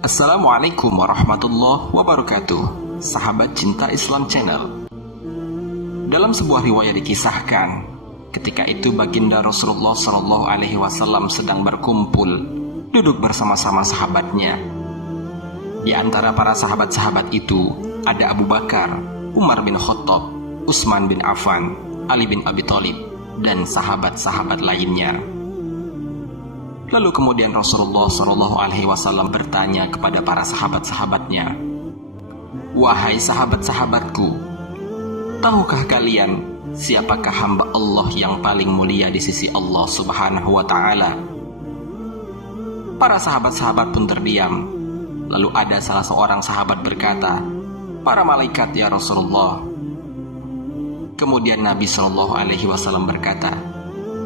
Assalamualaikum warahmatullahi wabarakatuh. Sahabat Cinta Islam Channel. Dalam sebuah riwayat dikisahkan, ketika itu baginda Rasulullah SAW sedang berkumpul, duduk bersama-sama sahabatnya. Di antara para sahabat-sahabat itu ada Abu Bakar, Umar bin Khattab, Utsman bin Affan, Ali bin Abi Thalib, dan sahabat-sahabat lainnya. Lalu kemudian Rasulullah SAW bertanya kepada para sahabat-sahabatnya, "Wahai sahabat-sahabatku, tahukah kalian siapakah hamba Allah yang paling mulia di sisi Allah Subhanahu wa Ta'ala?" Para sahabat-sahabat pun terdiam. Lalu ada salah seorang sahabat berkata, "Para malaikat ya Rasulullah." Kemudian Nabi SAW berkata,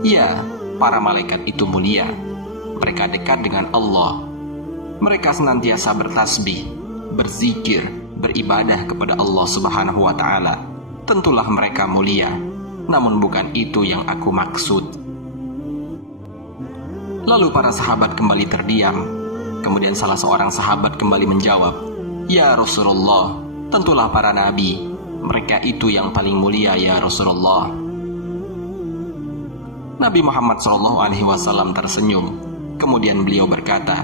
"Ya, para malaikat itu mulia. Mereka dekat dengan Allah. Mereka senantiasa bertasbih, berzikir, beribadah kepada Allah Subhanahu wa Ta'ala. Tentulah mereka mulia. Namun bukan itu yang aku maksud." Lalu para sahabat kembali terdiam. Kemudian salah seorang sahabat kembali menjawab, "Ya Rasulullah, tentulah para nabi. Mereka itu yang paling mulia ya Rasulullah." Nabi Muhammad SAW tersenyum. Kemudian beliau berkata,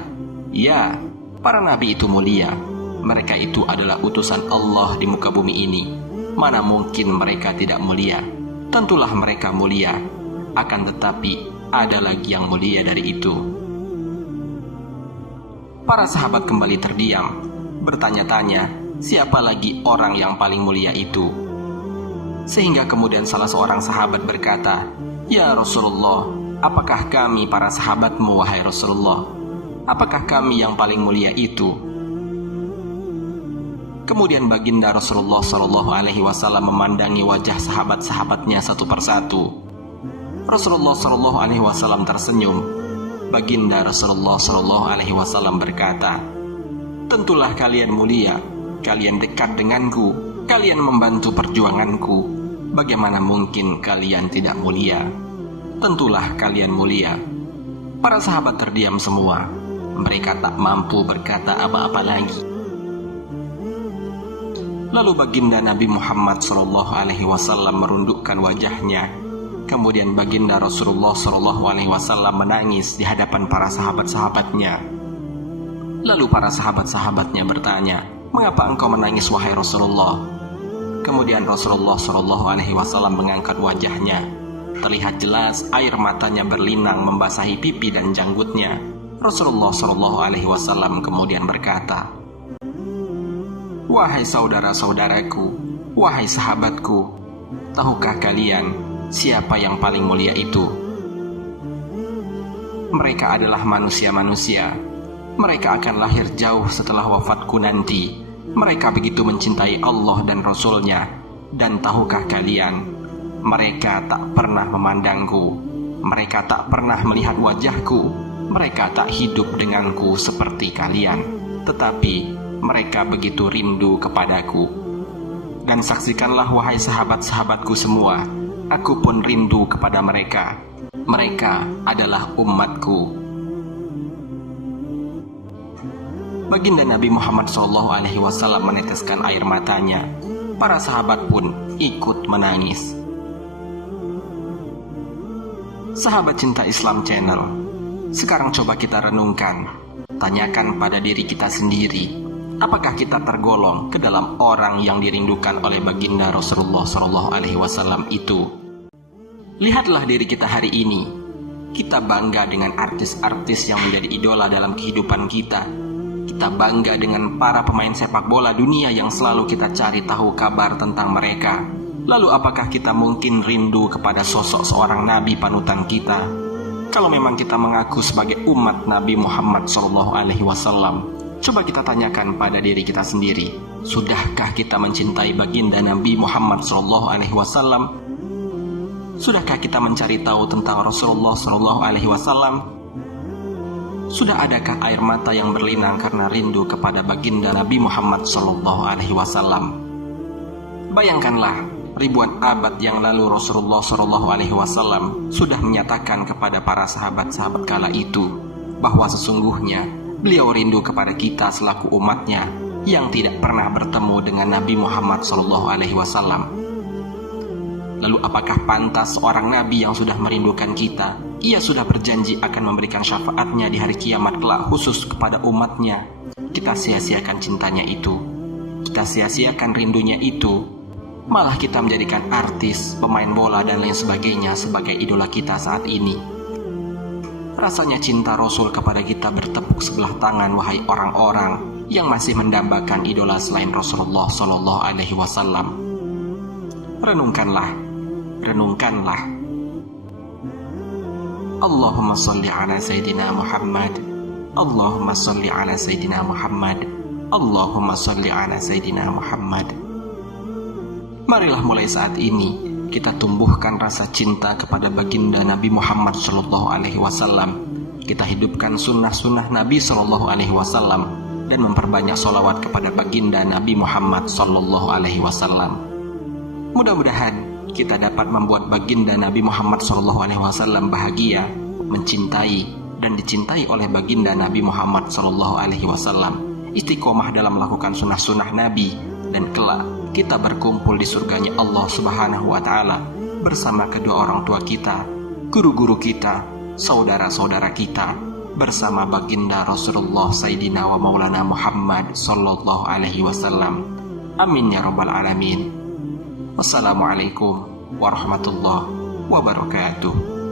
"Ya, para nabi itu mulia. Mereka itu adalah utusan Allah di muka bumi ini. Mana mungkin mereka tidak mulia? Tentulah mereka mulia. Akan tetapi ada lagi yang mulia dari itu." Para sahabat kembali terdiam, bertanya-tanya, siapa lagi orang yang paling mulia itu? Sehingga kemudian salah seorang sahabat berkata, "Ya Rasulullah, apakah kami para sahabatmu wahai Rasulullah? Apakah kami yang paling mulia itu?" Kemudian baginda Rasulullah SAW memandangi wajah sahabat-sahabatnya satu persatu. Rasulullah SAW tersenyum. Baginda Rasulullah SAW berkata, "Tentulah kalian mulia. Kalian dekat denganku. Kalian membantu perjuanganku. Bagaimana mungkin kalian tidak mulia? Tentulah kalian mulia." Para sahabat terdiam semua. Mereka tak mampu berkata apa-apa lagi. Lalu baginda Nabi Muhammad SAW merundukkan wajahnya. Kemudian baginda Rasulullah SAW menangis di hadapan para sahabat-sahabatnya. Lalu para sahabat-sahabatnya bertanya, "Mengapa engkau menangis wahai Rasulullah?" Kemudian Rasulullah SAW mengangkat wajahnya. Terlihat jelas air matanya berlinang membasahi pipi dan janggutnya. Rasulullah SAW kemudian berkata, "Wahai saudara-saudaraku, wahai sahabatku, tahukah kalian siapa yang paling mulia itu? Mereka adalah manusia-manusia. Mereka akan lahir jauh setelah wafatku nanti. Mereka begitu mencintai Allah dan Rasul-Nya. Dan tahukah kalian, mereka tak pernah memandangku. Mereka tak pernah melihat wajahku. Mereka tak hidup denganku seperti kalian. Tetapi mereka begitu rindu kepadaku. Dan saksikanlah wahai sahabat-sahabatku semua, aku pun rindu kepada mereka. Mereka adalah umatku." Baginda Nabi Muhammad SAW meneteskan air matanya. Para sahabat pun ikut menangis. Sahabat Cinta Islam Channel, sekarang coba kita renungkan. Tanyakan pada diri kita sendiri, apakah kita tergolong ke dalam orang yang dirindukan oleh baginda Rasulullah SAW itu? Lihatlah diri kita hari ini. Kita bangga dengan artis-artis yang menjadi idola dalam kehidupan kita. Kita bangga dengan para pemain sepak bola dunia yang selalu kita cari tahu kabar tentang mereka. Lalu apakah kita mungkin rindu kepada sosok seorang nabi panutan kita? Kalau memang kita mengaku sebagai umat Nabi Muhammad SAW, coba kita tanyakan pada diri kita sendiri, sudahkah kita mencintai baginda Nabi Muhammad SAW? Sudahkah kita mencari tahu tentang Rasulullah SAW? Sudah adakah air mata yang berlinang karena rindu kepada baginda Nabi Muhammad SAW? Bayangkanlah, ribuan abad yang lalu Rasulullah SAW sudah menyatakan kepada para sahabat-sahabat kala itu bahwa sesungguhnya Beliau rindu kepada kita selaku umatnya yang tidak pernah bertemu dengan Nabi Muhammad SAW. Lalu apakah pantas seorang Nabi yang sudah merindukan kita, ia sudah berjanji akan memberikan syafaatnya di hari kiamat kelak khusus kepada umatnya, kita sia-siakan cintanya itu, kita sia-siakan rindunya itu, malah kita menjadikan artis, pemain bola dan lain sebagainya sebagai idola kita saat ini. Rasanya cinta Rasul kepada kita bertepuk sebelah tangan, wahai orang-orang yang masih mendambakan idola selain Rasulullah Sallallahu Alaihi Wasallam. Renungkanlah. Allahumma salli ala Sayyidina Muhammad. Allahumma salli ala Sayyidina Muhammad. Allahumma salli ala Sayyidina Muhammad. Marilah mulai saat ini kita tumbuhkan rasa cinta kepada baginda Nabi Muhammad SAW. Kita hidupkan sunnah-sunnah Nabi SAW dan memperbanyak sholawat kepada baginda Nabi Muhammad SAW. Mudah-mudahan kita dapat membuat baginda Nabi Muhammad SAW bahagia, mencintai dan dicintai oleh baginda Nabi Muhammad SAW. Istiqomah dalam melakukan sunnah-sunnah Nabi, dan kelak kita berkumpul di surganya Allah Subhanahu wa Ta'ala bersama kedua orang tua kita, guru-guru kita, saudara-saudara kita, bersama baginda Rasulullah Sayyidina wa Maulana Muhammad Sallallahu Alaihi Wasallam. Amin ya Rabbal Alamin. Wassalamualaikum warahmatullahi wabarakatuh.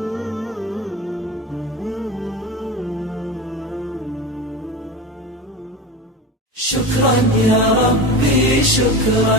شكرا يا ربي شكرا